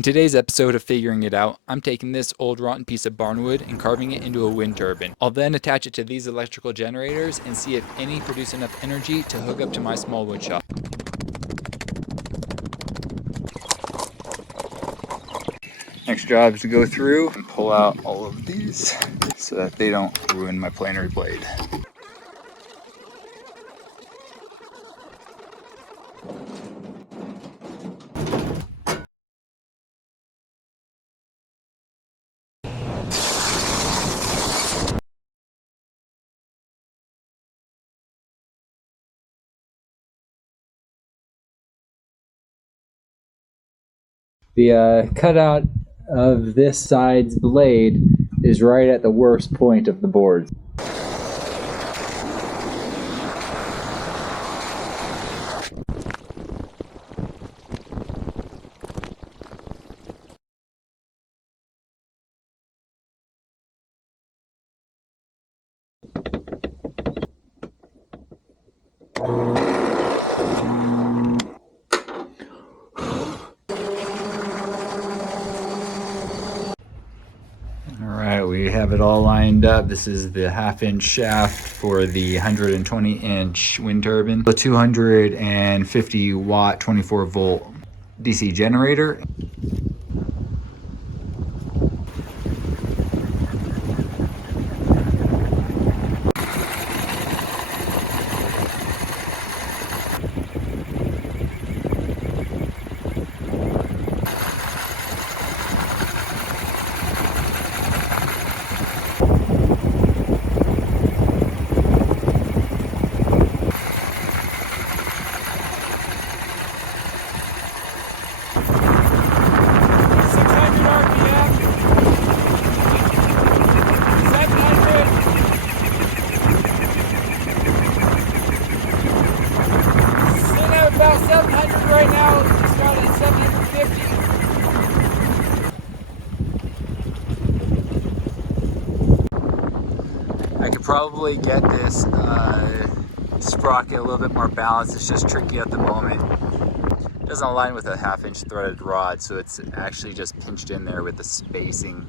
In today's episode of Figuring It Out, I'm taking this old rotten piece of barnwood and carving it into a wind turbine. I'll then attach it to these electrical generators and see if any produce enough energy to hook up to my small wood shop. Next job is to go through and pull out all of these so that they don't ruin my planer blade. The cutout of this side's blade is right at the worst point of the board. Alright, we have it all lined up. This is the 1/2-inch shaft for the 120-inch wind turbine. The 250 watt 24 volt DC generator. About 700 right now. We started at 750. I could probably get this sprocket a little bit more balanced. It's just tricky at the moment. It doesn't align with a 1/2-inch threaded rod, so it's actually just pinched in there with the spacing.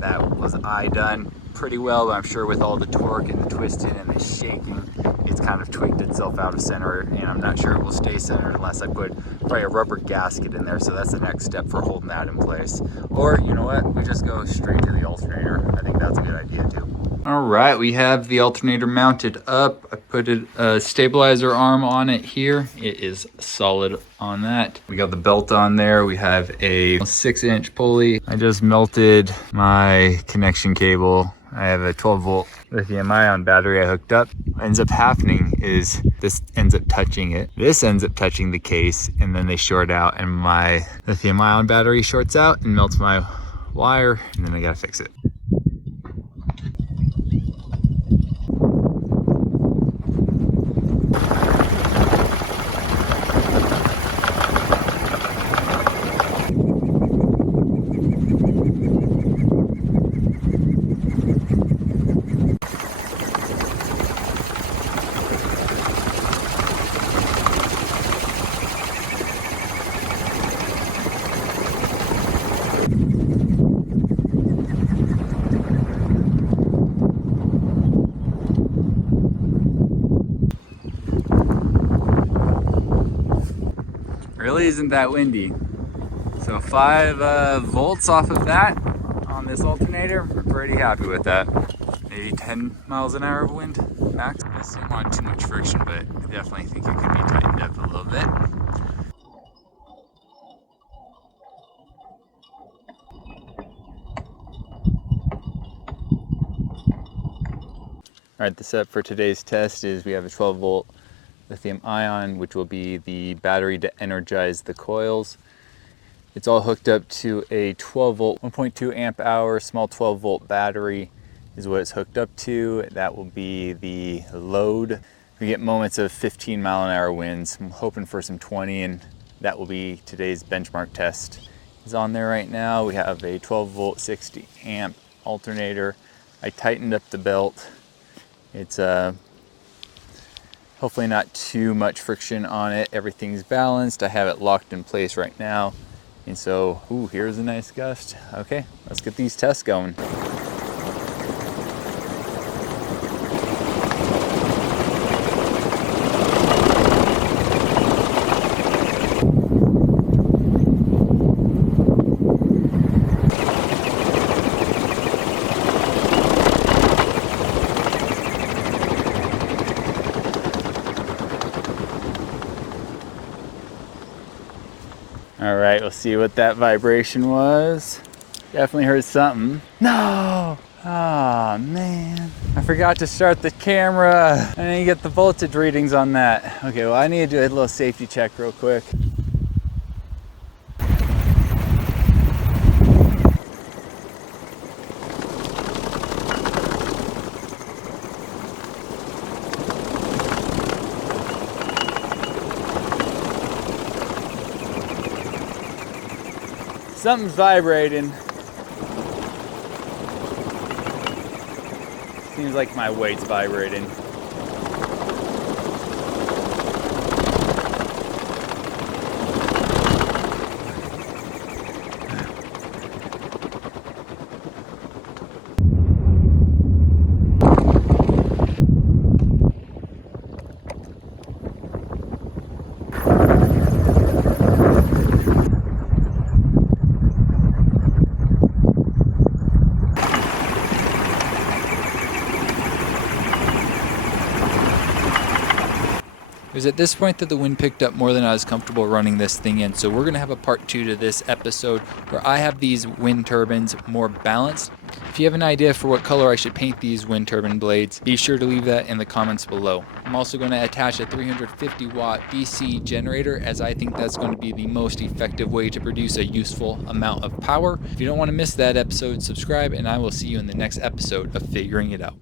That was done pretty well, but I'm sure with all the torque and the twisting and the shaking, it's kind of tweaked itself out of center, and I'm not sure it will stay centered unless I put probably a rubber gasket in there. So that's the next step for holding that in place. Or you know what, we just go straight to the alternator. I think that's a good idea too. All right, we have the alternator mounted up. I put a stabilizer arm on it here. It is solid on that. We got the belt on there. We have a 6-inch pulley. I just melted my connection cable. I have a 12 volt lithium ion battery I hooked up. What ends up happening is this ends up touching it. This ends up touching the case, and then they short out, and my lithium ion battery shorts out and melts my wire, and then I gotta fix it. Really isn't that windy. So 5 volts off of that on this alternator, we're pretty happy with that. Maybe 10 miles an hour of wind max. I don't want too much friction, but I definitely think it could be tightened up a little bit. Alright, the setup for today's test is we have a 12 volt lithium ion, which will be the battery to energize the coils. It's all hooked up to a 12 volt, 1.2 amp hour, small 12 volt battery is what it's hooked up to. That will be the load. We get moments of 15 mile an hour winds. I'm hoping for some 20, and that will be today's benchmark test. It's on there right now. We have a 12 volt, 60 amp alternator. I tightened up the belt. It's hopefully not too much friction on it. Everything's balanced. I have it locked in place right now. And so, ooh, here's a nice gust. Okay, let's get these tests going. All right, we'll see what that vibration was. Definitely heard something. No! Oh man, I forgot to start the camera. I didn't get the voltage readings on that. Okay, well I need to do a little safety check real quick. Something's vibrating. Seems like my weight's vibrating. It was at this point that the wind picked up more than I was comfortable running this thing in, so we're going to have a part 2 to this episode where I have these wind turbines more balanced. If you have an idea for what color I should paint these wind turbine blades, be sure to leave that in the comments below. I'm also going to attach a 350 watt DC generator, as I think that's going to be the most effective way to produce a useful amount of power. If you don't want to miss that episode, subscribe, and I will see you in the next episode of Figuring It Out.